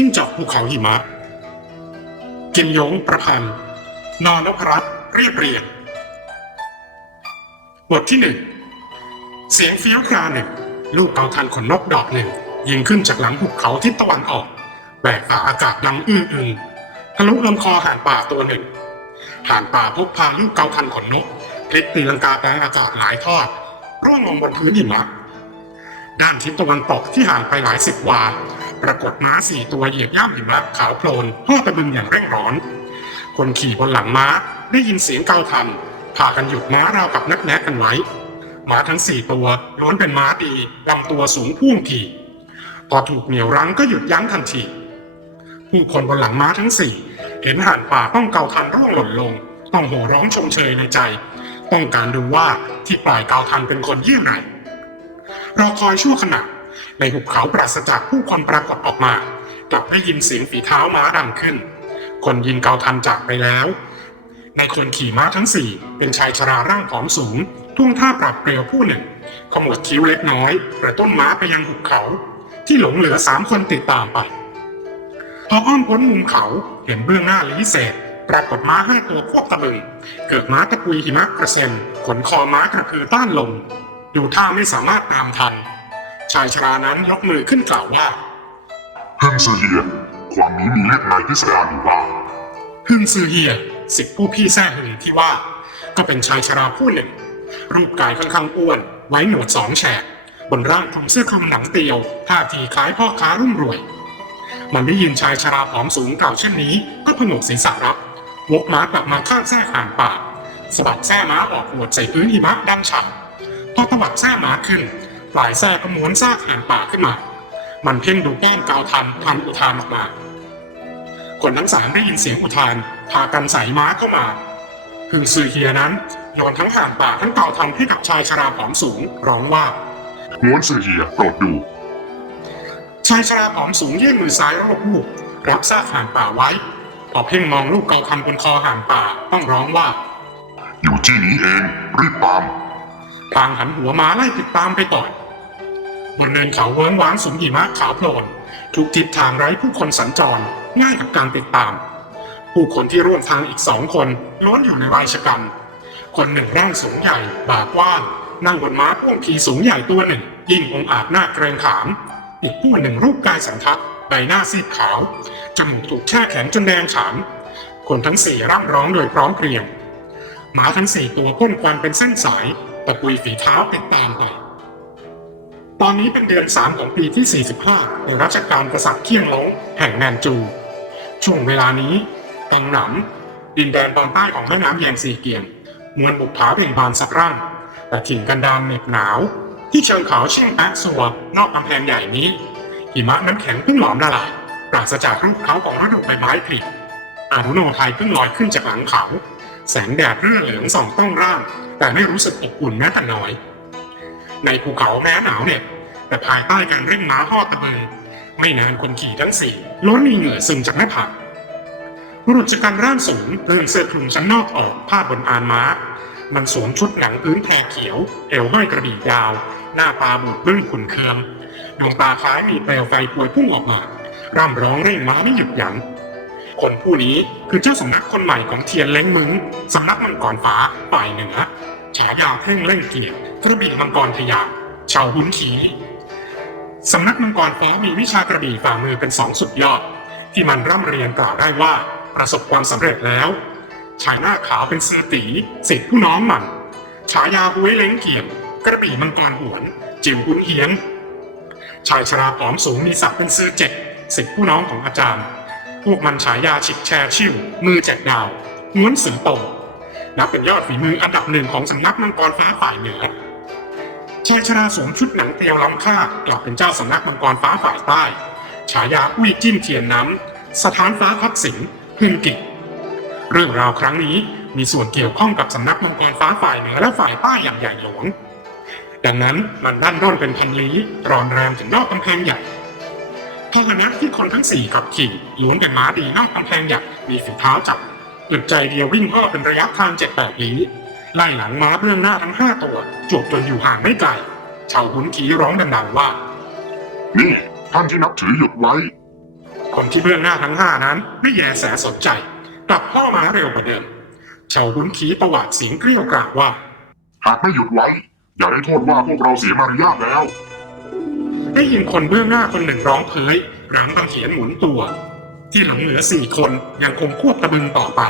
จิ้งจอกภูเขาหิมะ กินยงประพันธ์นอนพรัตเรียบเรียงบทที่หนึ่งเสียงเฟี้ยวคราหนึ่งลูกเกาทันขนนกดอกหนึ่งยิงขึ้นจากหลังภูเขาทิศตะวันออกแบกฝ่าอากาศดังอื้ออึงทะลุลำคอห่านป่าตัวหนึ่งห่านป่าพกพาลูกเกาทันขนนกพลิกตีลังกาแปลงอากาศหลายทอดร่วงลงบนพื้นหิมะด้านทิศตะวันตกที่ห่างไปหลายสิบวา ปรากฏม้าสี่ตัวเหยียบย่ำหิมะขาวโพลนห่อตะบึงอย่างเร่งร้อน คนขี่บนหลังม้าได้ยินเสียงเกาทันพากันหยุดม้าราวกับนักแนะกันไว้ม้าทั้งสี่ตัวล้วนเป็นม้าดีลำตัวสูงพุ่งทีพอถูกเหนี่ยวรั้งก็หยุดยั้งทันทีผู้คนบนหลังม้าทั้งสี่เห็นห่านป่าต้องเกาทันร่วงหล่นลง ต้องโห่ร้องชมเชยในใจ ต้องการดูว่าที่ปล่อยเกาทันเป็นคนยื่นไหนรอคอยชั่วขณะ ในหุบเขาปราศจากผู้คนปรากฏออกมา กลับได้ยินเสียงฝีเท้าม้าดังขึ้น คนยิงเกาทันจากไปแล้ว ในคนขี่ม้าทั้งสี่ เป็นชายชราร่างผอมสูง ท่วงท่าปรับเปรียวผู้หนึ่งขมวดคิ้วเล็กน้อยกระต้นม้าไปยังหุบเขา ที่หลงเหลือสามคนติดตามไปพออ้อมพ้นมุมเขาเห็นเบื้องหน้าลิเศษปรากฏม้าห้าตัวควบตะบึงเกิดม้าตะกุยหิมะกระเซ็นขนคอม้ากระพือต้านลมดูท่าไม่สามารถตามทัน ชายชรานั้นยกมือขึ้นกล่าวว่าเฮิงซือเฮียความนี้มีเลขในพิสดารอยู่บ้างฮึ่งซือเฮียสิทธิผู้พี่แท้หึงที่ว่า ก็เป็นชายชราผู้หนึ่ง รูปกายค่อนข้างอ้วน ไว้หนวดสองแฉกบนร่างคลุมเสื้อคลุมหนังเตียวท่าทีคล้ายพ่อค้ารุ่มรวย มันได้ยินชายชราผอมสูงกล่าวเช่นนี้ ก็ผงกศีรษะรับวกม้ากลับมาข้างแท้ห่างป่าสะบัดแท้ม้าออกหวดใส่พื้นหิมะดังฉับพอตวัดแท้ม้าขึ้น ปลายแท้ก็ม้วนซากห่างป่าขึ้นมา มันเพ่งดูแก้มกาวทันทำอุทานออกมาคนทั้งสามได้ยินเสียงอุทาน พากันใส่ม้าเข้ามาฮึงซือเฮียนั้นโยนทั้งห่างป่าทั้งเต่าทันให้กับชายชราผอมสูงร้องว่าง้วนซือเฮียโปรดดู ชายชราผอมสูงยื่นมือซ้ายรอบลูกรับซากห่างป่าไว้ พอเพ่งมองลูกเกาคำบนคอห่างป่าต้องร้องว่า อยู่ที่นี้เองรีบตามพลางหันหัวม้าไล่ติดตามไปก่อน บนเนินเขาเวิ้งว้างสูงหิมะขาวโพลนทุกทิศทางไร้ผู้คนสัญจรง่ายกับการติดตาม ผู้คนที่ร่วมทางอีกสองคนล้วนอยู่ในวัยชะกันคนหนึ่งร่างสูงใหญ่บากกว้างนั่งบนม้าพ่วงพีสูงใหญ่ตัวหนึ่ง ยิ่งองอาจหน้าเกรงขาม อีกผู้หนึ่งรูปกายสันทัดใบหน้าซีดขาวจมูกถูกแช่แข็งจนแดงฉานคนทั้งสี่ร่ำร้องโดยพร้อมเพรียงหมาทั้งสี่ตัวพ่นควันเป็นเส้นสายตะกุยฝีเท้าติดตามไป ตอนนี้เป็นเดือนสามของปีที่ 45ในรัชกาลกษัตริย์เคียงลงแห่งแนนจู ช่วงเวลานี้ตังหนำดินแดนตอนใต้ของแม่น้ำแยงซีเกียงมวลบุกผาเบ่งบานสักร่างแต่ถิ่นกันดารเหน็บหนาว ที่เชิงเขาเชียงแปะซัวนอกกำแพงใหญ่นี้ หิมะน้ำแข็งเพิ่งหลอมละลายปราศจากรูปเขาของฤดูใบไม้ผลิอารุโนไทยเพิ่งลอยขึ้นจากหลังเขา แสงแดดเรื่อเหลืองส่องต้องร่าง แต่ไม่รู้สึกอบอุ่นแม้แต่น้อย ในภูเขาแม้หนาวเนี่ยแต่ภายใต้การเร่งม้าห่อตะเบยไม่นานคนขี่ทั้งสี่ล้นมีเหงื่อซึมจากหน้าผากบุรุษชะกันร่างสูงเริ่มเสื้อคลุมชั้นนอกออกผ้าบนอานม้า มันสวมชุดหนังพื้นแพรเขียว เอวห้อยกระบี่ยาว หน้าตาบูดบึ้งขุนเคืองดวงตาคล้ายมีเปลวไฟพวยพุ่งออกมา ร่ำร้องเร่งม้าไม่หยุดหยัง้งคนผู้นี้คือเจ้าสำนักคนใหม่ของเทียนเล้งมึงสำนักมังกรฟ้าฝ่ายเหนือ ฉายาเพ่งเล่งเกียรติกระบี่มังกรทยานชาวหุนขีสำนักมังกรฟ้ามีวิชากระบี่ฝ่ามือเป็นสองสุดยอด ที่มันร่ำเรียนกล่าวได้ว่าประสบความสำเร็จแล้วชายหน้าขาวเป็นซือตีสิทธิผู้น้องมันฉายาห้ยเล้งเกียรติกระบี่มังกรหวนจิ๋วหุนเฮียนชายชราผอมสูงมีศักดิ์เป็นซือเจ็ดสิทธิผู้น้องของอาจารย์ พวกมันฉายาฉิกแชร์ชิ่วมือแจกดาวง้วนสือโต นับเป็นยอดฝีมืออันดับหนึ่งของสำนักมังกรฟ้าฝ่ายเหนือชายชราสวมชุดหนังเตียวล้ำค่ากลับเป็นเจ้าสำนักมังกรฟ้าฝ่ายใต้ ฉายาอุ้ยจิ้มเทียนน้ำ สถานฟ้าพักสิงพึงกิจเรื่องราวครั้งนี้มีส่วนเกี่ยวข้องกับสำนักมังกรฟ้าฝ่ายเหนือและฝ่ายใต้อย่างใหญ่หลวง ดังนั้นมันดันร่อนเป็นพันลี้รอนแรมถึงนอกกำแพงใหญ่พาหนะที่คนทั้งสี่ขับขี่ล้วนเป็นม้าดีนอกกำแพงใหญ่มีฝีเท้าจับ อึดใจเดียววิ่งห่อเป็นระยะทางเจ็ดแปดลี้ไล่หลังม้าเบื้องหน้าทั้งห้าตัว จวบจนอยู่ห่างไม่ไกลชาวหุนขีร้องดังๆว่า นี่ท่านที่นับถือหยุดไว้คคนที่เบื้องหน้าทั้งห้านั้น ไม่แยแสสนใจกลับเข้ามาเร็วกว่าเดิมชาวหุนขีประวัติเสียงเกลี้ยวกราดว่า หากไม่หยุดไว้ อย่าได้โทษว่าพวกเราเสียมารยาทแล้ว ได้ยินคนเบื้องหน้าคนหนึ่งร้องเผยหลังบางเขียนหมุนตัว ที่หลังเหลือสี่คนยังคงควบตะบึงต่อไป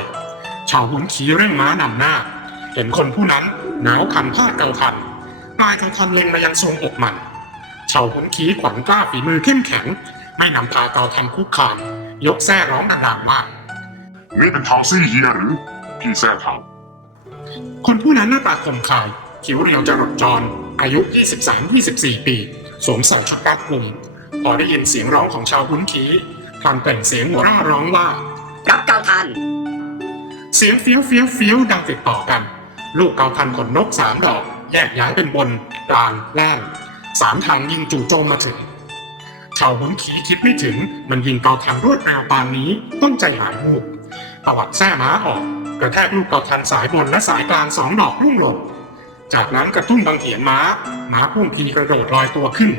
ชาวหุนขีเร่งม้านำหน้า เห็นคนผู้นั้นหนาวคันพาดเกาทันปลายเกาทันเล็งมายังทรงอกมันชาวหุนขีขวัญกล้าฝีมือเข้มแข็ง ไม่นำพาเกาทันคุกคามยกแส้ร้องดังๆว่านี่เป็นทางซี่เฮียหรือพี่แซ่เทาคนผู้นั้นหน้าตาคมคายผิวเรียวจรดจร อายุ 23-24 ปี สวมใส่ชุดกั๊กกลุ่มพอได้ยินเสียงร้องของชาวพุ้นขี พลันเปล่งเสียงหัวเราะร้องว่า รับเก้าทัน เสียงเฟี้ยวเฟี้ยวเฟี้ยวดังติดต่อกัน ลูกเกาทันขนนกสามดอก แยกย้ายเป็นบนกลางล่างสามทางยิงจู่โจมมาถึงชาวหุนขีคิดไม่ถึงมันยิงเกาทันรวดเร็วปานนี้ต้องใจหายวูบตวัดแส้ม้าออก กระแทกลูกเกาทันสายบนและสายกลางสองดอกรุ่งหล่นจากนั้นกระตุ้นบังเขียนม้า ม้าพุ่งพีกระโดดลอยตัวขึ้น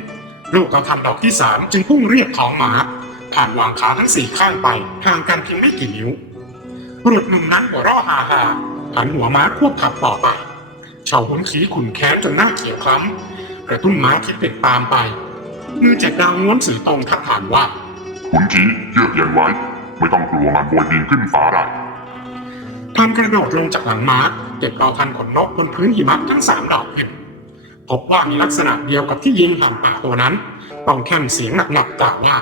ลูกเกาทันดอกที่สามจึงพุ่งเรียบท้องม้า ผ่านวางขาทั้งสี่ข้างไปห่างกันเพียงไม่กี่นิ้วบุรุษหนุ่มนั้นหัวเราะฮาฮาหันหัวม้าควบขับต่อไปชาวหุนขีขุนแค้นจนหน้าเขียวคล้ำกระตุ้นม้าที่ติดตามไปมือแจกดาวง้วนสื่อตรงทักฐานว่าขุนขีเยือกเย็นไว้ ไม่ต้องกลัวมันโบยบินขึ้นฟ้าได้พันกระโดดลงจากหลังม้าเก็บเอาพันขนนกบนพื้นหิมะทั้งสามดอกขึ้นพบว่ามีลักษณะเดียวกับที่ยิงผ่านป่าตัวนั้นต้องแค่นเสียงหนักๆกล่าวว่า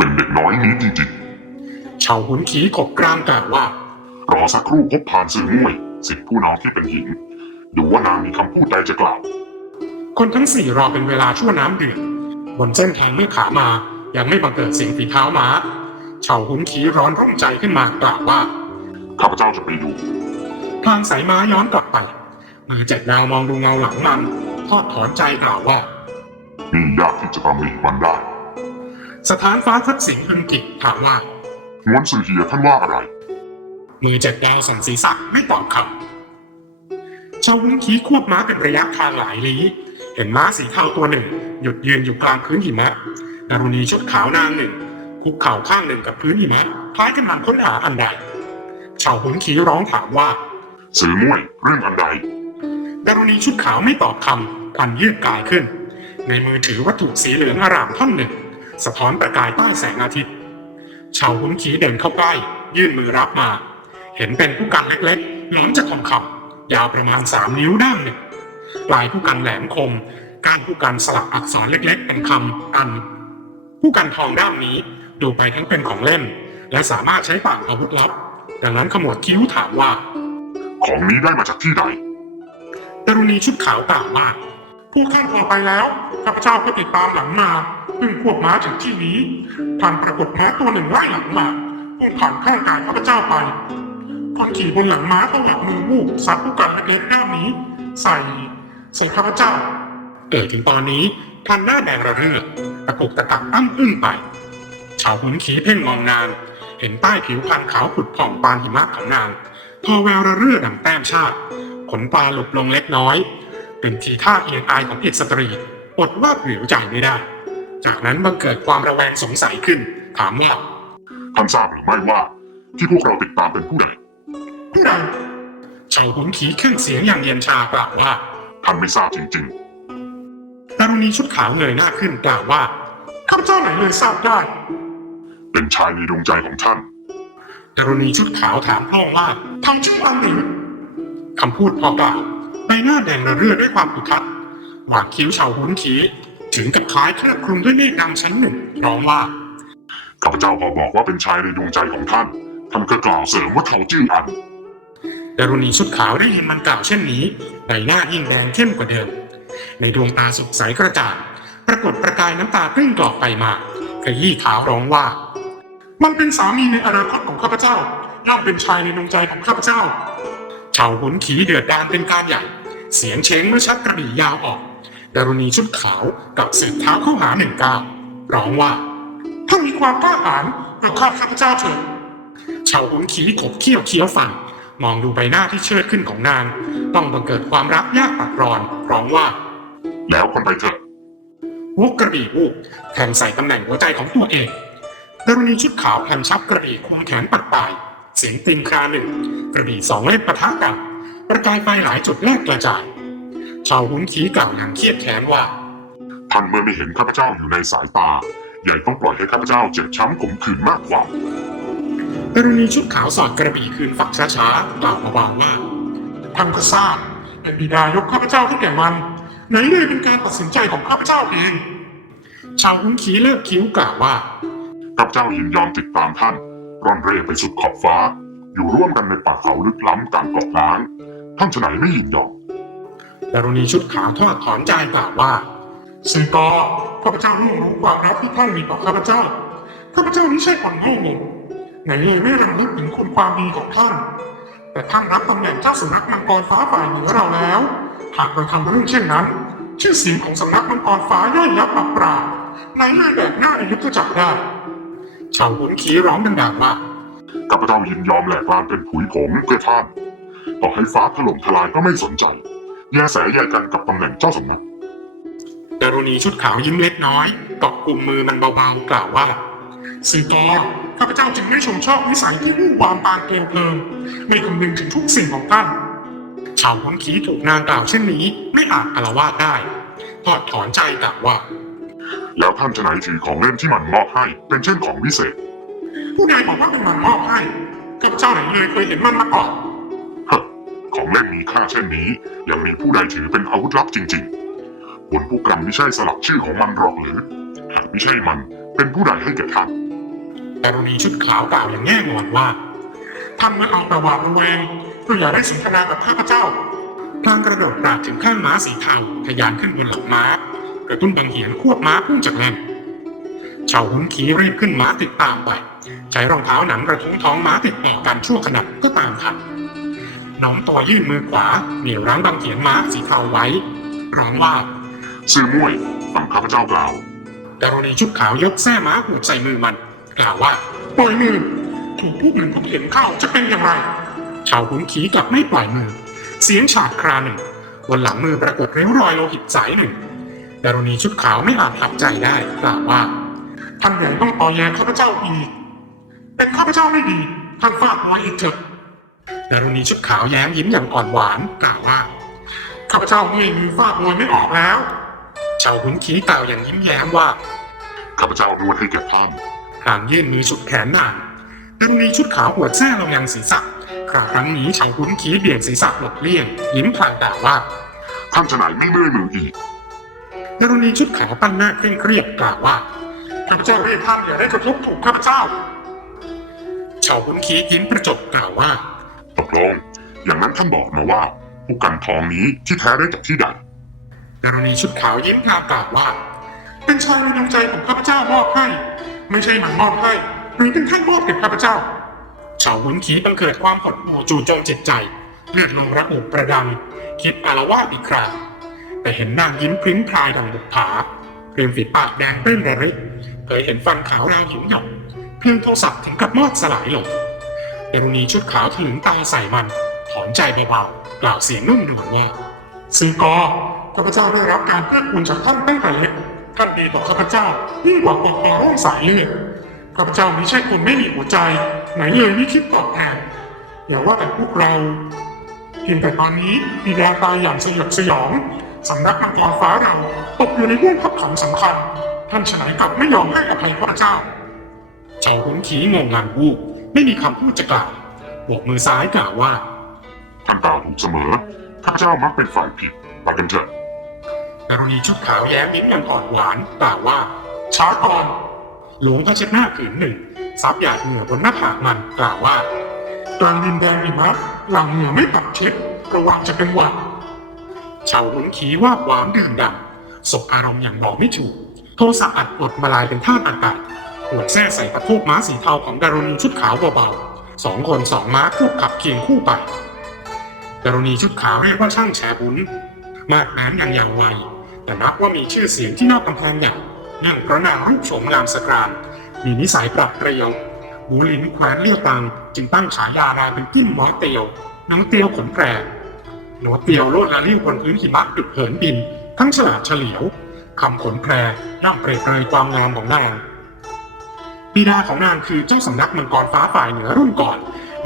เป็นเด็กน้อยนี้จริงชาวหุนขีขบกรามกล่าวว่าๆรอสักครู่พบผ่านสื่อมวยสิทธิผู้น้องที่เป็นหญิงดูว่านางมีคำพูดใดจะกล่าว คนทั้งสี่รอเป็นเวลาชั่วน้ำเดือดบนเส้นทางเมื่อขามา ยังไม่บังเกิดเสียงฝีเท้าม้าชาวหุนขีร้อนรุ่มใจขึ้นมากล่าวว่า ข้าพเจ้าจะไปดูพลางสายม้าย้อนกลับไปมือแจกดาวมองดูเงาหลังมันทอดถอนใจกล่าวว่านี่ยากที่จะตำหนิมันได้ สถานฟ้าทับสิงห์อึงกิจถามว่าง้วนสื่อเฮียท่านว่าอะไร มือแจกดาวสั่นศีรษะไม่ตอบคำชาววุ้งขีควบม้าเป็นระยะทางหลายลี้ เห็นม้าสีเทาตัวหนึ่ง หยุดยืนอยู่กลางพื้นหิมะดารุณีชุดขาวนางหนึ่ง คุกเข่าข้างหนึ่งกับพื้นหิมะคล้ายกำลังค้นหาอันใดชาวหุนขีร้องถามว่าสื่อมวยเรื่องอันใดดารุณีชุดขาวไม่ตอบคำพันยืดกายขึ้น ในมือถือวัตถุสีเหลืองอร่ามท่อนหนึ่ง สะท้อนประกายใต้แสงอาทิตย์ชาวหุนขีเดินเข้าใกล้ยื่นมือรับมา เห็นเป็นผู้กันเล็กๆหลอมจากทองคำยาวประมาณสามนิ้วด้านหนึ่งปลายผู้กันแหลมคมก้านผู้กันสลักอักษรเล็กๆเป็นคำอัน ผู้กันทองด้านนี้ดูไปทั้งเป็นของเล่น และสามารถใช้ปากอาวุธลับ ดังนั้นขมวดคิ้วถามว่า ของนี้ได้มาจากที่ใดดารุณีชุดขาวกล่าวว่าพวกท่านพอไปแล้วข้าพเจ้าก็ติดตามหลังมา เพิ่งควบม้าถึงที่นี้ผ่านปรากฏม้าตัวหนึ่งไล่หลังมาพุ่งผ่านข้างกายข้าพเจ้าไปคนขี่บนหลังม้าก็หักมือวูบซัดผู้กันเล็กๆด้านนี้ ใส่ใส่ข้าพเจ้า เกิดถึงตอนนี้ท่านหน้าแดงระเรื่อตะกุกตะกักอ้ำอึ้งไป ชาวหุนขี่เพ่งมองนางเห็นใต้ผิวพรรณขาวผุดผ่องปานหิมะของนางพอแววระเรื่อดังแต้มชาติ ขนตาหลบลงเล็กน้อย เป็นทีท่าเอียงอายของเอกสตรี อดว่าผิวใจไม่ได้ จากนั้นบังเกิดความระแวงสงสัยขึ้น ถามว่าท่านทราบหรือไม่ว่า ที่พวกเราติดตามเป็นผู้ใดผู้ใดชาวหุนขีขึ้นเสียงอย่างเย็นชากล่าวว่าท่านไม่ทราบจริงดารุณีชุดขาวเงยหน้าขึ้นกล่าวว่าข้าพเจ้าไหนเลยทราบได้ๆเป็นชายในดวงใจของท่านดารุณีชุดขาวถามพร่องว่าทำชื่ออันหนึ่งคำพูดพอกล่าวใบหน้าแดงระเรื่อด้วยความอุทัดหวางคิ้วชาวหุนขี ถึงกับคล้ายเคลือบคลุมด้วยเมฆดำชั้นหนึ่งร้องว่าข้าพเจ้าพอบอกว่าเป็นชายในดวงใจของท่าน ท่านก็กล่าวเสริมว่าเขาชื่ออันดารุณีชุดขาวได้ยินมันกล่าวเช่นนี้ใบหน้ายิ่งแดงเข้มกว่าเดิม ในดวงตาสดใสกระจ่างปรากฏประกายน้ำตาเพิ่งกรอกไปมาขยี้ขาวร้องว่า มันเป็นสามีในอนาคตของข้าพเจ้าย่อมเป็นชายในดวงใจของข้าพเจ้าชาวหุนขีเดือดดานเป็นการใหญ่ เสียงเช้งเมื่อชักกระบี่ยาวออก ดารุณีชุดขาวกับเสือเท้าเข้าหาหนึ่งก้าวร้องว่าถ้ามีความกล้าหาญเราฆ่าข้าพเจ้าเถิดชาวหุนขีขบเคี้ยวเคี้ยวฟันมองดูใบหน้าที่เชิดขึ้นของนาง ต้องบังเกิดความรักยากปักรอนร้องว่า แล้วคนไปเถอะวกกระบี่วูบแทงใส่ตำแหน่งหัวใจของตัวเองดารณีชุดขาวพันชับกระบี่ควงแขนปัดปลายเสียงติงคราหนึ่ง กระบี่สองเล่มปะทะกัน ประกายไฟหลายจุดแลกกระจาย ชาวหุนขีกล่าวอย่างเครียดแค้นว่า ท่านเมื่อไม่เห็นข้าพเจ้าอยู่ในสายตา ใหญ่ต้องปล่อยให้ข้าพเจ้าเจ็บช้ำขมขื่นมากกว่าดารณีชุดขาวสอดกระบี่คืนฝักช้าๆกล่าวเบาๆว่าท่านก็ทราบเป็นบิดายกข้าพเจ้าที่แก่มันไหนเลยเป็นการตัดสินใจของข้าพเจ้าเอง ชาวหุนขีเลิกคิ้วกล่าวว่าข้าพเจ้ายินยอมติดตามท่าน ร่อนเร่ไปสุดขอบฟ้า อยู่ร่วมกันในป่าเขาลึกล้ำกลางเกาะล้าง ท่านจะไหนไม่ยินยอม ดารณีชุดขาวทอดถอนใจกล่าวว่าซึ่งก็ข้าพเจ้าไม่รู้ความรักที่ท่านมีต่อข้าพเจ้า ข้าพเจ้าไม่ใช่คนโง่เง่ไหนเลยไม่รำลึกถึงคุณความดีของท่าน แต่ท่านรับตำแหน่งเจ้าสำนักมังกรฟ้าฝ่ายเหนือเราแล้ว หากเราทำเรื่องเช่นนั้น ชื่อเสียงของสำนักมังกรฟ้าย่อยยับอับปราบไหนเลยแบบหน้าในยุทธจักรได้ ชาวหุนขีร้องดังๆว่าข้าพเจ้ายินยอมแหลกลานเป็นผุยผงเพื่อท่าน ต่อให้ฟ้าถล่มทลายก็ไม่สนใจ แยแสแยกันกับตำแหน่งเจ้าสำนักดารณีชุดขาวยิ้มเล็กน้อยเกาะกลุ่มมือมันเบาๆกล่าวว่าสื่อกอข้าพเจ้าจึงไม่ชมชอบนิสัยที่มู่วามปานเกลียวเพลิงไม่คำนึงถึงทุกสิ่งของท่านชาวพังคีถูกนางกล่าวเช่นนี้ไม่อาจอารวาสได้ทอดถอนใจกล่าวว่า แล้วท่านจะไหนถือของเล่นที่มันมอบให้เป็นเช่นของวิเศษ ผู้ใดบอกว่าเป็นมันมอบให้ข้าพเจ้าไหนเลยเคยเห็นมันมาก่อนฮะ ของเล่นมีค่าเช่นนี้ ยังมีผู้ใดถือเป็นอาวุธลับจริงๆบนผู้กรรมไม่ใช่สลักชื่อของมันหรอกหรือหากไม่ใช่มันเป็นผู้ใดให้แก่ท่านดารณีชุดขาวกล่าวอย่างแง่งอนว่าทำมาเอาประวัติระแวงเพื่ออย่าได้สนทนากับข้าพเจ้าพลางกระโดดปราดถึงข้างม้าสีเทาทะยานขึ้นบนหลังม้ากระตุ้นบังเหียนควบม้าพุ่งจากแล่นชาวหุนขีรีบขึ้นม้าติดตามไป ใช้รองเท้าหนังกระทุ้งท้องม้าติดต่อกันชั่วขณะก็ตามทัน น้องตัวยื่นมือขวาเหนี่ยวรั้งบังเหียนม้าสีเทาไว้ร้องว่า ซื่อม่วยฟังข้าพเจ้ากล่าวดารณีชุดขาวยกแส้ม้าหูดใส่มือมัน กล่าวว่าปล่อยมือถูกผู้อื่นพบเห็นเข้าจะเป็นอย่างไรชาวหุนขีกลับไม่ปล่อยมือ เสียงฉาดคราหนึ่งบนหลังมือปรากฏริ้วรอยโลหิตสายหนึ่งดารณีชุดขาวไม่อาจทำใจได้กล่าวว่าท่านใหญ่ต้องต่อแยข้าพเจ้าอีกเป็นข้าพเจ้าไม่ดีท่านฝากไว้อีกเถอะ ดารณีชุดขาวแย้มยิ้มอย่างอ่อนหวานกล่าวว่าข้าพเจ้าเมื่อยมือฟาดมวยไม่ออกแล้วชาวหุนขีกล่าวอย่างยิ้มแย้มว่าข้าพเจ้านวดให้แก่ท่านพลางยื่นมือสุดแขนนางดังนี้ชุดขาวหัวแท้ลงยังศีรษะคราครั้งนี้ชาวคุ้นขีเบี่ยงศีรษะหลบเลี่ยงยิ้มพลางด่าว่าท่านจะไหนไม่เมื่อยมืออีกดารณีชุดขาวปั้นหน้าเคร่งเครียดกล่าวว่าข้าพเจ้าเรียกท่านอย่าได้กระทบถูกข้าพเจ้าชาวคุ้นขียิ้มประจบกล่าวว่า ลงอย่างนั้นท่านบอกมาว่าผู้กันทองนี้ที่แท้ได้จากที่ใดดารณีชุดขาวยิ้มพลางกล่าวว่า เป็นชายในดวงใจของข้าพเจ้ามอบให้ ไม่ใช่หมันมอบให้หรือเป็นท่านมอบแก่ข้าพเจ้าชาวหุนขีบังเกิดความหดหู่จู่โจมจิตใจเลือดลงระอุประดัง คิดอารวาสอีกคราแต่เห็นนางยิ้มพริ้งพรายดังบุกผาเรียมฝีปากแดงเต้นระริกเคยเห็นฟันขาวราวหิวหยอกเพียงโทรศัพท์ถึงกับมอดสลายลง เดรุณีชุดขาวถลึงตาใส่มัน ถอนใจเบาๆกล่าวเสียงนุ่มนวลว่าซื้อกอข้าพเจ้าได้รับการเกื้อกูลจากท่านตั้งแต่เล็กท่านดีต่อข้าพเจ้ายิ่งกว่าปกครองร่วมสายเลือดข้าพเจ้าไม่ใช่คนไม่มีหัวใจ ไหนเลยไม่คิดตอบแทนอย่าว่าแต่พวกเรา เพียงแต่ตอนนี้มีแรงตายอย่างสยดสยองสำนักมังกรฟ้าเราตกอยู่ในห่วงพับขันสำคัญ ท่านฉนัยกลับไม่ยอมให้อภัยพระเจ้าชาวหุนขีงงงานวูบ ไม่มีคำพูดจะกล่าวโบกมือซ้ายกล่าวว่า ท่านกล่าวถูกเสมอ ข้าพเจ้ามักเป็นฝ่ายผิดไปกันเถอะดารณีชุดขาวแย้มยิ้มอย่างอ่อนหวานกล่าวว่า ช้าก่อนหลวงพระเช็ดหน้าผืนหนึ่งซับหยาดเหงื่อบนหน้าผากมันกล่าวว่ากลางดินแดนหิมะหลังเหงื่อไม่ตัดเช็ดระวังจะเป็นหวัดชาวหุนขีว่าบหวานดื่มดำสบอารมณ์อย่างบอกไม่ถูกโทรศัพท์อัดอดมาลายเป็นท่าอากา ศหัวดแท้ใส่ตะโพกม้าสีเทาของดารุณีชุดขาวเบาๆสองคนสองม้าควบขับเคียงคู่ไปดารุณีชุดขาวเรียกว่าช่างแฉบุญมากน้ำอย่างยาววัยแต่นับว่ามีชื่อเสียงที่นอกกำแพงใหญ่นั่นเพระนางรูปโฉมงามสกรานมีนิสัยปรับเปรียวหูลิ้นแควนเลือดตังจึงตั้งฉายานางเป็นกิ้นหมอเตียวน้องเตียวขนแปรหนูเตียวโลดละลิ้วบนพื้นหิมะดุดเหินบิน ทั้งฉลาดเฉลียวคำขนแพรย่ำเปรยเปรยความงามของนาง บิดาของนางคือเจ้าสำนักมังกรฟ้าฝ่ายเหนือรุ่นก่อน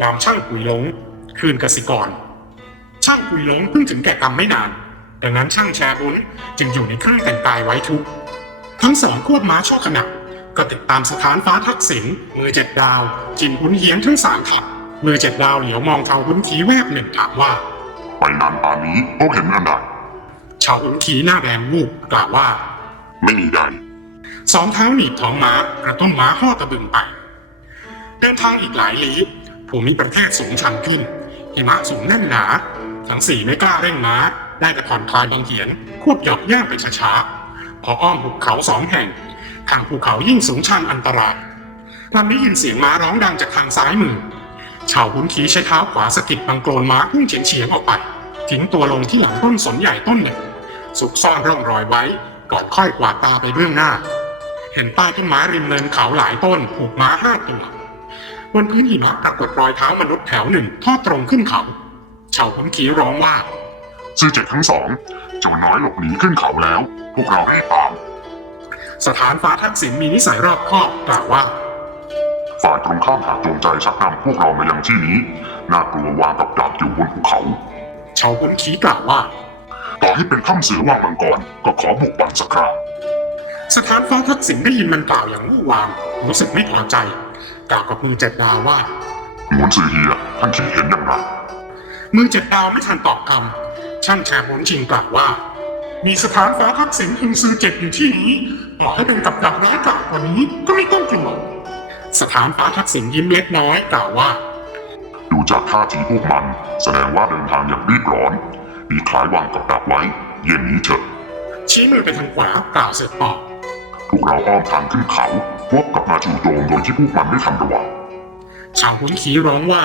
นามช่างกุยหลง คืนกสิกร ช่างกุยหลงเพิ่งถึงแก่กรรมไม่นาน ดังนั้นช่างแชบุนจึงอยู่ในเครื่องแต่งกายไว้ทุกข์ทั้งสองควบม้าชั่วขณะก็ติดตามสถานฟ้าทักษิณมือเจ็ดดาว จินหุนเฮียนทั้งสามขับมือเจ็ดดาวเหลียวมองเทาหุนทีแวบหนึ่งถามว่า ไปนานปานนี้พบเห็นอันใดชาวหุนทีหน้าแดงวูบกล่าวว่า ไม่มีใด สองเท้าหนีบท้องม้ากระตุ้นม้าห่อตะบึงไป เดินทางอีกหลายลี้ภูมิประเทศสูงชันขึ้นหิมะสูงแน่นหนา ทั้งสี่ไม่กล้าเร่งม้า ได้แต่ผ่อนคลายบางเหียนควบหยอกย่างไปช้าๆพออ้อมหุบเขาสองแห่ง ทางภูเขายิ่งสูงชันอันตรายพลันได้ยินเสียงม้าร้องดังจากทางซ้ายมือชาวหุนขีใช้เท้าขวาสกิดบังโกลนม้าพุ่งเฉียงเฉียงๆออกไป ทิ้งตัวลงที่หลังต้นสนใหญ่ต้นหนึ่งซุกซ่อนร่องรอยไว้ ก่อนค่อยกวาดตาไปเบื้องหน้า เห็นใต้ต้นไม้ริมเนินเขาหลายต้นผูกม้าห้าตัวบนพื้นหิมะปรากฏรอยเท้ามนุษย์แถวหนึ่งทอดตรงขึ้นเขา ชาวขุนขีร้องว่าซื่อเจ็ดทั้งสองโจรน้อยหลบหนีขึ้นเขาแล้ว พวกเรารีบตาม สถานฟ้าทักษิณมีนิสัยรอบคอบกล่าวว่า ฝ่ายตรงข้ามหากจงใจชักนำพวกเรามายังที่นี้ น่ากลัววางกับดักอยู่บนภูเขา ชาวขุนขีกล่าวว่า ต่อให้เป็นถ้ำเสือว่างมังกรก็ขอบุกบั่นสักครา สถานฟ้าทักษิณได้ยินมันกล่าวอย่างวู่วามรู้สึกไม่พอใจ กล่าวกับมือเจ็ดดาวว่าหมวนสื่อเฮียท่านคิดเห็นอย่างไรมือเจ็ดดาวไม่ทันตอบคำช่างแชร์บนชิงกล่าวว่า มีสถานฟ้าทักษิณฮึงซือเจ็ดอยู่ที่นี้ต่อให้เป็นกับดักร้ายกาจกว่านี้ก็ไม่ต้องกลัวสถานฟ้าทักษิณยิ้มเล็กน้อยกล่าวว่า ดูจากท่าทีพวกมัน แสดงว่าเดินทางอย่างรีบร้อน มีคล้ายวางกับดักไว้ เย็นนี้เถอะชี้มือไปทางขวากล่าวเสร็จตอบ พวกเราอ้อมทางขึ้นเขาพบกับมาจู่โจมโดยที่พวกมันไม่ทันระวังชาวหุนขีร้องว่า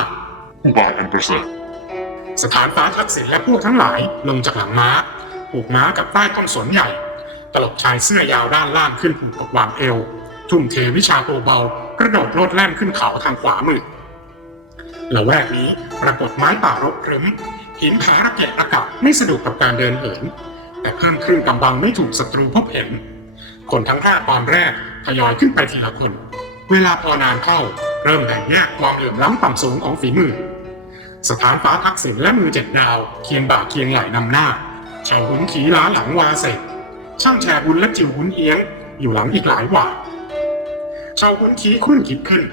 ผู้บายอันประเสริฐสถานฟ้าทักษิณและพวกทั้งหลายลงจากหลังม้าผูกม้ากับใต้ต้นสนใหญ่ ตลกชายเสื้อยาวด้านล่างขึ้นผูกกับวางเอว ทุ่มเทวิชาตัวเบากระโดดโลดแล่นขึ้นเขาทางขวามือละแวกนี้ปรากฏไม้ป่ารกรึ้มหินผาระเกะระกะไม่สะดวกกับการเดินเหิน แต่เพิ่มขึ้นกำบังไม่ถูกศัตรูพบเห็น คนทั้งห้าตอนแรกทยอยขึ้นไปทีละคน เวลาพอนานเข้า เริ่มแบ่งแยกความเหลื่อมล้ำต่ำสูงของฝีมือ สถานฟ้าทักษิณและมือเจ็ดดาวเคียงบ่าเคียงไหลนำหน้าชาวหุนขี่ล้าหลังวาเสกช่างแชร์บุญและจิวหุนเอียง อยู่หลังอีกหลายว่าชาวหุนขีครุ่นคิดขึ้น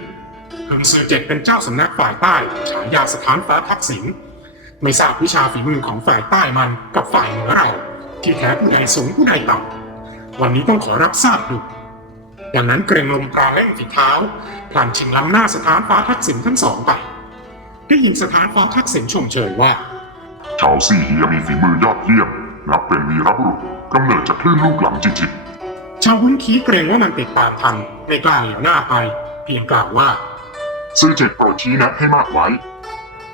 เฮิงซือเจ็ดเป็นเจ้าสำนักฝ่ายใต้ฉายาสถานฟ้าทักษิณไม่ทราบวิชาฝีมือของฝ่ายใต้มันกับฝ่ายเหนือเรา ที่แท้ผู้ใดสูงผู้ใดต่ำ วันนี้ต้องขอรับทราบดูดังนั้นเกรงลมปราเร่งฝีเท้าพลันชิงล้ำหน้าสถานฟ้าทักษิณทั้งสองไป ได้ยินสถานฟ้าทักษิณชมเชยว่าชาวซี่เฮียมีฝีมือยอดเยี่ยม นับเป็นวีรบุรุษกำเนิดจากคลื่นลูกหลังจิจิตชาววุ้นคีเกรงว่ามันติดตามทันไม่กล้าเหลียวหน้าไป เพียงกล่าวว่า ซื่อเจ็ดโปรดชี้แนะให้มากไว้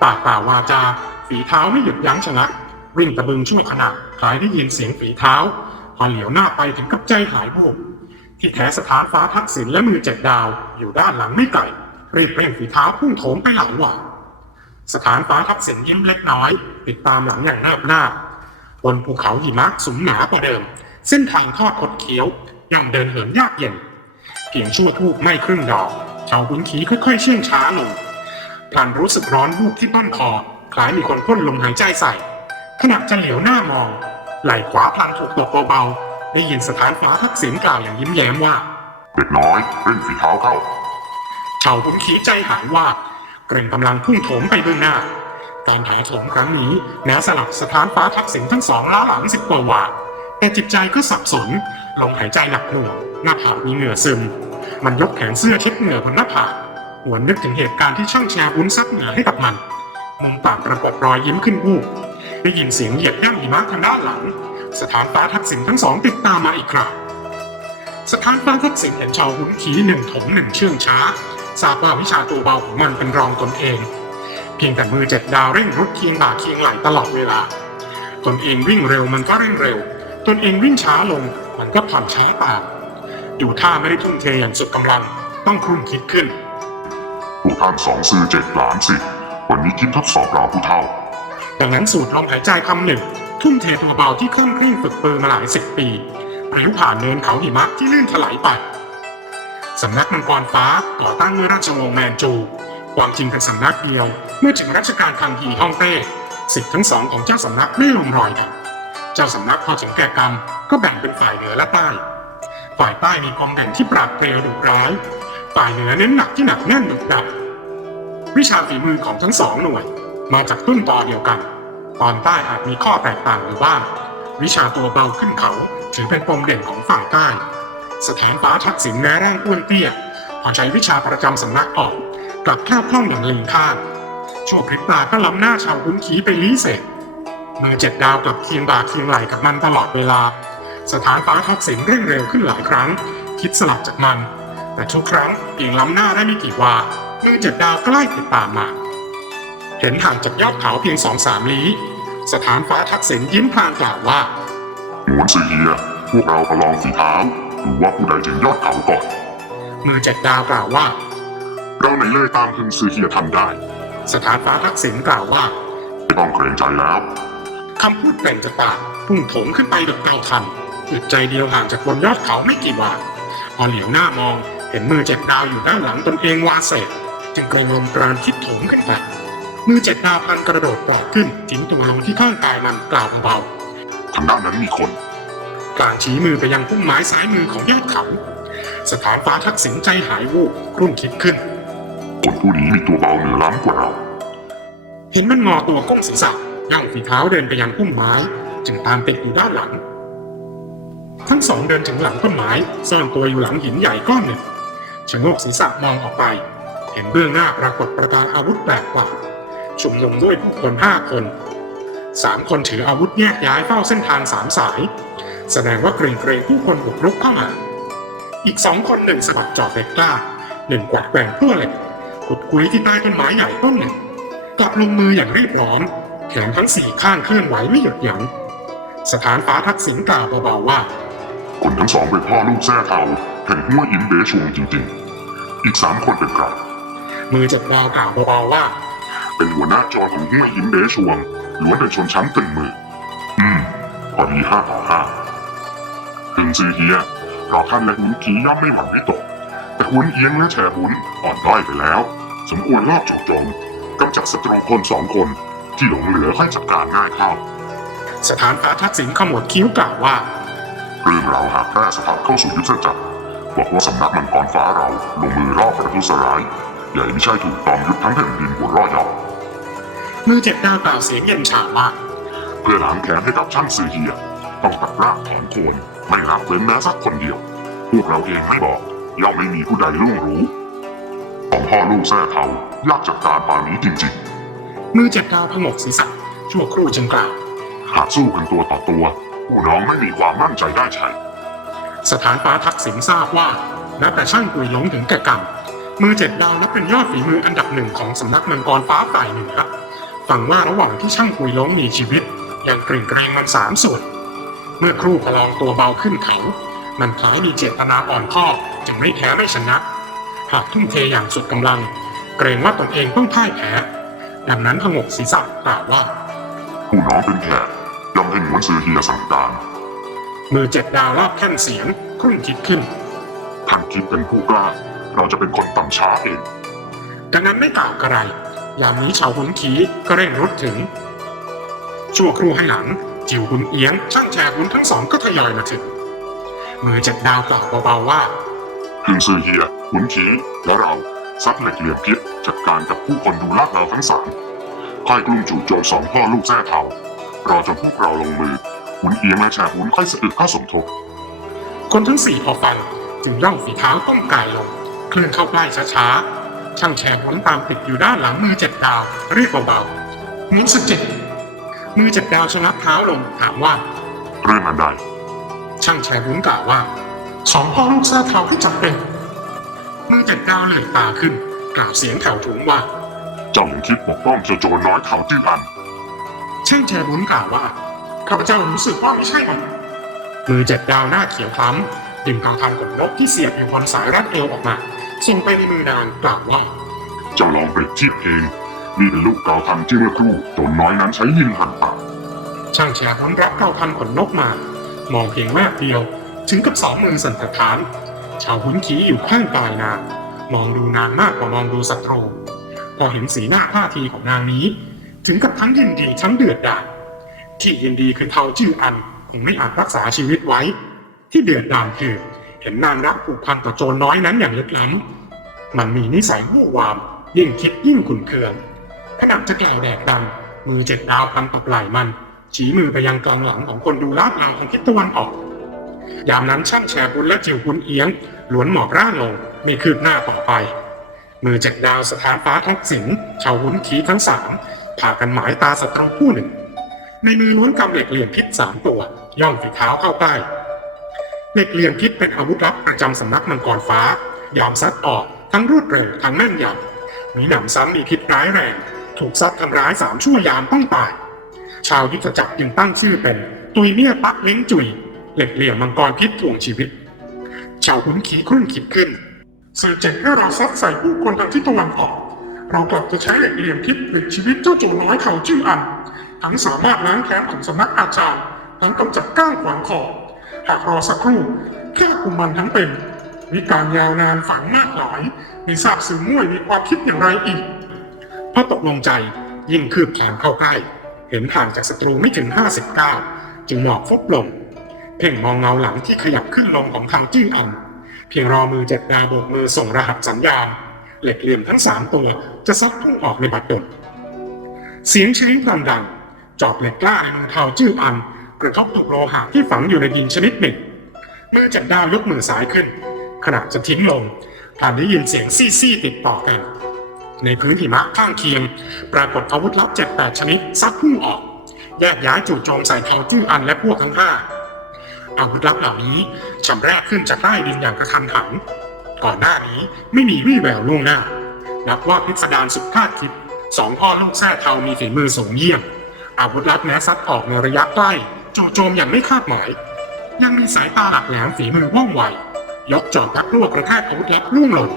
ปากเปล่าวาจาฝีเท้าไม่หยุดยั้งชะงักวิ่งตะบึงชั่วขณะคล้ายได้ยินเสียงฝีเท้า พอเหลียวหน้าไปถึงกับใจหายโบกที่แท้สถานฟ้าทักษิณและมือเจ็ดดาวอยู่ด้านหลังไม่ไกลรีบเร่งฝีเท้าพุ่งโถมไปหลังหว่าสถานฟ้าทักษิณยิ้มเล็กน้อย ติดตามหลังอย่างแนบหน้า บนภูเขาหิมะสูงหนากว่าเดิม เส้นทางทอดคดเคี้ยวย่ำเดินเหินยากเย็นเพียงชั่วทูบไม่ครึ่งดอกชาวบุญขีค่อยๆเชื่องช้าลงพลันรู้สึกร้อนวูบที่ต้นคอคล้ายมีคนพ่นลมหายใจใส่ขณะจะเหลียวหน้ามอง ไหล่ขวาพลันถูกตบเบาๆ ได้ยินสถานฟ้าทักษิณกล่าวอย่างยิ้มแย้มว่า เด็กน้อยเร่งฝีเท้าเข้า ชาวบุญขีใจหายว่าเกรงกำลังพุ่งโถมไปเบื้องหน้า การหาโถมครั้งนี้แม้สลับสถานฟ้าทักษิณทั้งสองล้าหลังสิบกว่าวาแต่จิตใจก็สับสน ลมหายใจหนักหน่วงหน้าผากมีเหงื่อซึม มันยกแขนเสื้อเช็ดเหงื่อบนหน้าผากหวนนึกถึงเหตุการณ์ที่ช่างแชร์วุ้นซักเหงื่อให้กับมันมุมปากประกบรอยยิ้มขึ้นวูบ ได้ยินเสียงเหยียบย่ำหิมะทางด้านหลัง สถานฟ้าทักษิณทั้งสองติดตามมาอีกคราสถานฟ้าทักษิณเห็นชาวหุนขีหนึ่งถมหนึ่งเชื่องช้าทราบว่าวิชาตัวเบาของมันเป็นรองตนเอง เพียงแต่มือเจ็ดดาวเร่งรุดเคียงบ่าเคียงไหลตลอดเวลา ตนเองวิ่งเร็วมันก็เร่งเร็ว ตนเองวิ่งช้าลง มันก็ผ่อนช้าตามดูท่าไม่ได้ทุ่มเทอย่างสุดกำลังต้องครุ่นคิดขึ้นพวกท่านสองซื่อเจ็ดหลานสิ วันนี้คิดทดสอบเราผู้เท่า ดังนั้นสูดลมหายใจคำหนึ่งทุ่มเทตัวเบาที่เคล่องเคร่งฝึกปือมาหลายสิบปีพริ้วผ่านเนินเขาหิมะที่ลื่นถลายไปสำนักมังกรฟ้าก่อตั้งเมื่อราชวงศ์แมนจู ความจริงเป็นสำนักเดียว เมื่อถึงรัชกาลคังฮีฮ่องเต้สิทธิ์ทั้งสองของเจ้าสำนักไม่ลงรอยกันเจ้าสำนักพอถึงแก่กรรมก็แบ่งเป็นฝ่ายเหนือและใต้ ฝ่ายใต้มีกองเด่นที่ปราบเปรียวดุร้าย ฝ่ายเหนือเน้นหนักที่หนักแน่นดุดับ วิชาฝีมือของทั้งสองหน่วย มาจากต้นตอเดียวกัน ตอนใต้อาจมีข้อแตกต่างอยู่บ้าง วิชาตัวเบาขึ้นเขาถือเป็นปมเด่นของฝั่งใต้ สถานฟ้าทักษิณแม้ร่างอ้วนเตี้ยพอใช้วิชาประจำสำนักออกกลับแค่คล่องอย่างลิงข้างชั่วพริบตาก็ล้ำหน้าชาวคุ้นขีไปลี้เสร็จมือเจ็ดดาวกลับเคียงบ่าเคียงไหลกับมันตลอดเวลา สถานฟ้าทักษิณเร่งเร็วขึ้นหลายครั้ง คิดสลับจากมัน แต่ทุกครั้งเพียงล้ำหน้าได้ไม่กี่วามือเจ็ดดาวใกล้ติดตามมา เห็นห่างจากยอดเขาเพียงสองสามลี้ สถานฟ้าทักษิณยิ้มพลางกล่าวว่าหนวนซือเฮีย พวกเราประลองฝีเท้าดูว่าผู้ใดถึงยอดเขาก่อน มือเจ็ดดาวกล่าวว่า เราไหนเลยตามฮึงซือเฮียทำได้ สถานฟ้าทักษิณกล่าวว่าไม่ต้องเกรงใจแล้วคำพูดเปล่งจากปากพุ่งโถมขึ้นไปดับเตาทันอึดใจเดียวห่างจากบนยอดเขาไม่กี่วาพอเหลียวหน้ามองเห็นมือเจ็ดดาวอยู่ด้านหลังตนเองวาเศษจึงกระงมกรานคิดโถมขึ้นไป มือเจ็ดดาวพันกระโดดปลอดขึ้นจิ้มตัวลงที่ข้างกายมันกล่าวเบาทางด้านนั้นมีคนๆกลางชี้มือไปยังพุ่มไม้ซ้ายมือของยอดเขา สถานฟ้าทักษิณใจหายวูบครุ่นคิดขึ้น คนผู้นี้มีตัวเบาเหนือล้ำกว่าเรา เห็นมันงอตัวก้มศีรษะย่างฝีเท้าเดินไปยังพุ่มไม้ จึงตามติดอยู่ด้านหลัง ทั้งสองเดินถึงหลังต้นไม้ซ่อนตัวอยู่หลังหินใหญ่ก้อนหนึ่งชะโงกศีรษะมองออกไป เห็นเบื้องหน้าปรากฏประการอาวุธแปลกกว่า ชุมนุมด้วยผู้คนห้าคนสามคนถืออาวุธแยกย้ายเฝ้าเส้นทางสามสาย แสดงว่าเกรงเกรงผู้คนบุกรุกเข้ามา อีกสองคนหนึ่งสะบัดจอบเหล็กกล้าหนึ่งกวัดแกว่งเพื่อเหล็กขุดคุยที่ใต้ต้นไม้ใหญ่ต้นหนึ่งกลับลงมืออย่างรีบร้อนแขนทั้งสี่ข้างเคลื่อนไหวไม่หยุดหยั้งสถานฟ้าทักษิณกล่าวเบาๆว่า คนทั้งสองเป็นพ่อลูกแท้เทาแห่งหัวอินเบชวงจริงๆ อีกสามคนเป็นใครมือจับดาวกล่าวเบาๆว่า เป็นหัวหน้าจอของหัวอินเบชวงล้วนเป็นชนชั้นตึงมือ อืมพอดีห้าต่อห้าถึงซือเฮียเราท่านและหุนกีย่อมไม่หวั่นไม่ตก แต่หุนเอียงและแฉบุญอ่อนด้อยไปแล้ว สมควรลอบโจโจมกำจัดศัตรูคนสองคน ที่หลงเหลือค่อยจัดการง่ายเข้าสถานฟ้าทักษิณขมวดคิ้วกล่าวว่าเรื่องราวหากแพร่สถานเข้าสู่ยุทธจักรบอกว่าสำนักมังกรฟ้าเราลงมือรอบประทุษร้าย ใหญ่ไม่ใช่ถูกตอมยุทธทั้งแผ่นดินหัวเร่อยา มือเจ็บดาวกล่าวเสียงเย็นชาว่าเพื่อล้างแค้นให้กับช่างซือเฮีย ต้องตัดรากถอนโคนไม่ละเว้นแม้สักคนเดียว พวกเราเองไม่บอกย่อมไม่มีผู้ใดล่วงรู้ของพ่อลูกแท้เทายากจัดการปานนี้จริงมือเจ็บดาวพงกศีรษะชั่วครู่จึงกล่าวๆหากสู้กันตัวต่อตัวผู้น้องไม่มีความมั่นใจได้ใช่สถานฟ้าทักษิณทราบว่านับแต่ช่างกุยหลงถึงแก่กรรมมือเจ็ดดาวนับเป็นยอดฝีมืออันดับหนึ่งของสำนักมังกรฟ้าฝ่ายเหนือ ฟังว่าระหว่างที่ช่างกุยหลงมีชีวิต ยังกริ่งเกรงมันสามส่วน เมื่อครู่ประลองตัวเบาขึ้นเขา มันคล้ายมีเจตนาอ่อนข้อจึงไม่แพ้ไม่ชนะ หากทุ่มเทอย่างสุดกำลัง เกรงว่าตนเองต้องพ่ายแพ้ดังนั้นพงกศีรษะกล่าวว่า ผู้น้องเป็นแขกย่อมให้หนวนซือเฮียสั่งการ มือเจ็ดดาวรอบแท่นเสียงครุ่นคิดขึ้นท่านคิดเป็นผู้กล้า เราจะเป็นคนต่ำช้าเองดังนั้นไม่กล่าวกระไร ยามนี้ชาวหุนขีก็เร่งรุดถึง ชั่วครู่ให้หลัง จิวหุนเอียงช่างแชร์หุนทั้งสองก็ทยอยมาถึงมือเจ็ดดาวกล่าวเบาๆว่าคืนซือเฮียขุนขีและเราซัดเหล็กเหลี่ยมพิษจัดการกับผู้คนดูลาดเราทั้งสามค่อยกลุ่มจู่โจมสองพ่อลูกแท้เทารอจนพวกเราลงมือขุนเอียงและแฉหุนค่อยสะอึกเข้าสมทบคนทั้งสี่พอฟังจึงย่องฝีเท้าก้มกายลง เคลื่อนเข้าใกล้ช้าๆ ช่างแชร์หุนตามติดอยู่ด้านหลังมือเจ็ดดาวเรียกเบาๆนิ้วสะเจ็ดมือเจ็ดดาวชะงักเท้าลงถามว่าเรื่องอันใดช่างแชร์บุญกล่าวว่า สองพ่อลูกซาเทาที่จำเป็นมือเจ็ดดาวเหลือกตาขึ้น กล่าวเสียงแถวถุงว่าเจ้ายังคิดปกป้องเจ้าโจรน้อยเขาจื้ออันช่างแชร์บุญกล่าวว่าข้าพเจ้ารู้สึกว่าไม่ใช่มันมือเจ็ดดาวหน้าเขียวคล้ำดึงกางทันขนนกที่เสียบอยู่บนสายรัดเอวออกมา ส่งไปในมือนางกล่าวว่า เจ้าลองเปรียบเทียบเองนี่เป็นลูกเกาทันที่เมื่อครู่โจรน้อยนั้นใช้ยิงหันปากช่างแชร์บุญรับเก้าพันขนนกมา มองเพียงแวบเดียว ถึงกับสองมือสั่นสะท้าน ชาวหุนขีอยู่ข้างกายนางมองดูนางมากกว่ามองดูศัตรูพอเห็นสีหน้าท่าทีของนางนี้ ถึงกับทั้งยินดีทั้งเดือดดาลที่ยินดีคือเทาจื้ออันคงไม่อาจรักษาชีวิตไว้ ที่เดือดดาลคือ เห็นนางรักผูกพันต่อโจรน้อยนั้นอย่างลึกล้ำมันมีนิสัยมู่วาม ยิ่งคิดยิ่งขุนเคืองขณะจะกล่าวแดกดันมือเจ็ดดาวพันตับไหล่มัน ชี้มือไปยังกองหลังของคนดูลาดลาวของทิศตะวันออก ยามนั้นช่างแชร์บุญและจิ๋วบุญเอียงล้วนหมอบร่างลงมีคืบหน้าต่อไป มือเจ็ดดาวสถานฟ้าทักษิณชาวหุนขีทั้งสามพากันหมายตาศัตรูผู้หนึ่ง ในมือล้วนกำเหล็กเหลี่ยมพิษสามตัว ย่องฝีเท้าเข้าใกล้ เหล็กเหลี่ยมพิษเป็นอาวุธลับประจำสำนักมังกรฟ้า ยอมซัดออกทั้งรวดเร็วทั้งแม่นยำมีหนำซ้ำมีพิษร้ายแรง ถูกซัดทำร้ายสามชั่วยามต้องตาย ชาวยุทธจักรจึงตั้งชื่อเป็น ตุยเมียปักเล้งจุยเหล็กเหลี่ยมมังกรพิษทวงชีวิต ชาวหุนขีครุ่นคิดขึ้นสื่อเจ๋งให้เราซัดใส่ผู้คนทางทิศตะวันออก เรากลับจะใช้เหล็กเหลี่ยมพิษปลิดชีวิตเจ้าโจน้อยเขาชื่ออัน ทั้งสามารถล้างแค้นของสำนักอาจารย์ทั้งกำจัดก้างขวางคอ หากรอสักครู่แค่กุมมันทั้งเป็นวิการยาวนานฝังมากหลาย มีทราบซึ้งม่วยมีความคิดอย่างไรอีกพอตกลงใจยิ่งคืบแขนเข้าใกล้ เห็นห่างจากศัตรูไม่ถึง 59 จึงหมอบฟุบลง เพ่งมองเงาหลังที่ขยับขึ้นลงของทางจิ้งอัน เพียงรอมือเจ็ดดาวโบกมือส่งรหัสสัญญาณ เหล็กเหลี่ยมทั้งสามตัวจะซัดพุ่งออกในบัดดลเสียงชื้นดังจอบเหล็กกล้าในมือเทาจื้ออัน กระทบถูกโลหะที่ฝังอยู่ในดินชนิดหนึ่ง เมื่อจ็ดดาวยกมือซ้ายขึ้น ขณะจะทิ้งลงพลันได้ยินเสียงซี่ๆติดต่อกัน ในพื้นหิมะข้างเคียง ปรากฏอาวุธลับเจ็ดแปดชนิดซัดพุ่งออก แยกย้ายจู่โจมใส่เทาจื้ออันและพวกทั้งห้าอาวุธลับเหล่านี้ชำแรกขึ้นจากใต้ดินอย่างกระทันหัน ก่อนหน้านี้ไม่มีวี่แววล่วงหน้า นับว่าพิสดารสุดคาดคิดสองพ่อลูกแท้เทามีฝีมือสูงเยี่ยม อาวุธลับแม้ซัดออกในระยะใกล้ จู่โจมอย่างไม่คาดหมาย ยังมีสายตาหลักแหลมฝีมือว่องไวยกจอบพักลวกกระแทกอาวุธลับล่วงหล่น